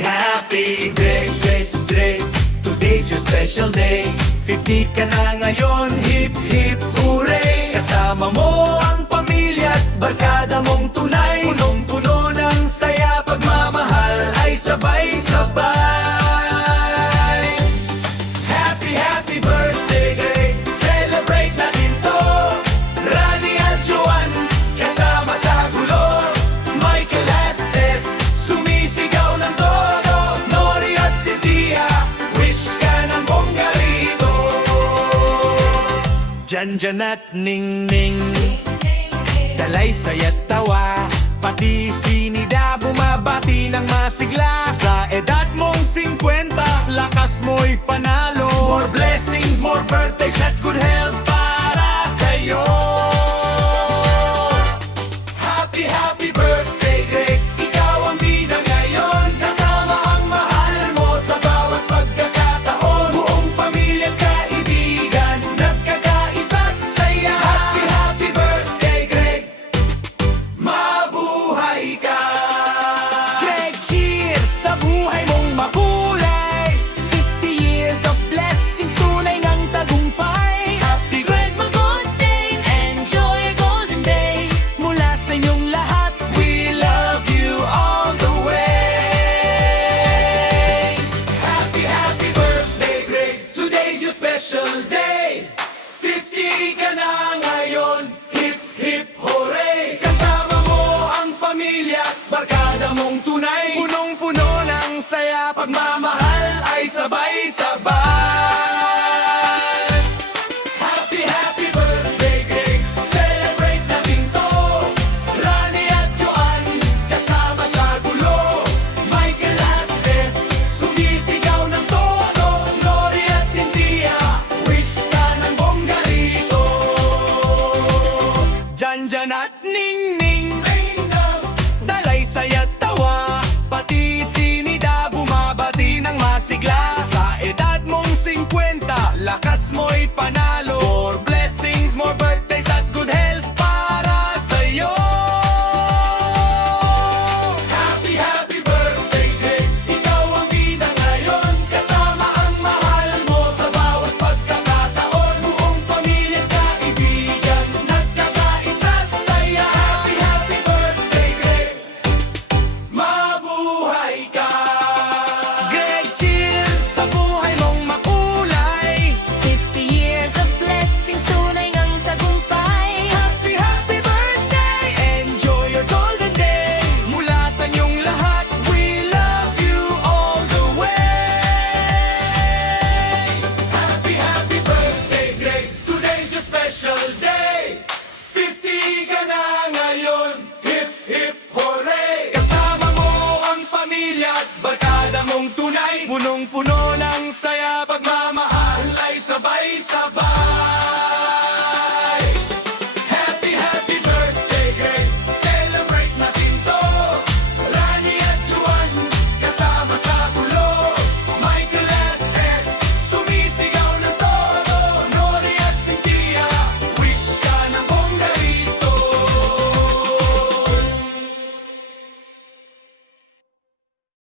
happy, happy Greg, Greg, Greg, today's your special day. 50 ka na ngayon, hip, hip, hooray. Kasama mo ang pamilya at barkada mong tunay. Punong-puno ng saya, pagmamahal ay sabay-sabay. Happy, happy birthday, Greg, celebrate natin to. Rani at Joan, kasama sa gulo. Michael at Tess, sumisigaw ng todo. Nori at Cynthia, wish ka ng bongga rito. Janjan at Ningning, dalay saya't tawa. Pati si Nida bumabati ng masigla. Sa edad mong 50, lakas mo'y panalo. More blessings, more birthdays at good health para sa'yo. Happy, happy birthday, Greg, ikaw ang bida ngayon. Kasama ang mahal mo sa bawat pagkakataon. Buong pamilya at kaibigan, nagkakaisa't saya. Happy, happy birthday, Greg, mabuhay ka. Greg, cheers sa buhay mong makulay. 50 years of blessings, tunay ng tagumpay. Happy Greg, mag-good day, enjoy your golden day. mula sa inyong lahat, we love you all the way. Happy, happy birthday, Greg, today's your special day. 50 ka na ngayon, hip, hip, hooray. Kasama mo ang pamilya at barkada mong tunay. Punong-puno ng saya, pagmamahal ay sabay-sabay. Happy, happy birthday, Greg, celebrate natin to. Rani at Joan, kasama sa gulo. Michael at Tess, sumisigaw ng todo. Nori at Cynthia, wish ka ng bongga rito. Janjan at Ningning, dalay saya't tawa. Pati si Nida bumabati ng masigla. Sa edad mong 50, lakas mo'y panalo. More blessings, more birthdays at good health para sa'yo. Happy, happy birthday, Greg, ikaw ang bida ngayon. Kasama ang mahal mo sa bawat pagkakataon. Buong pamilya at kaibigan, nagkakaisa't saya. Happy, happy birthday, Greg, mabuhay ka. Greg, cheers sa buhay mong makulay. 50 years of blessings, tunay ng tagumpay. Happy, happy birthday, enjoy your golden day. Mula sa inyong lahat, we love you all the way. Happy, happy birthday, Greg, today's your special day. 50 ka na ngayon, hip, hip, hooray. Kasama mo ang pamilya at barkada mong tunay. Punong-puno ng saya,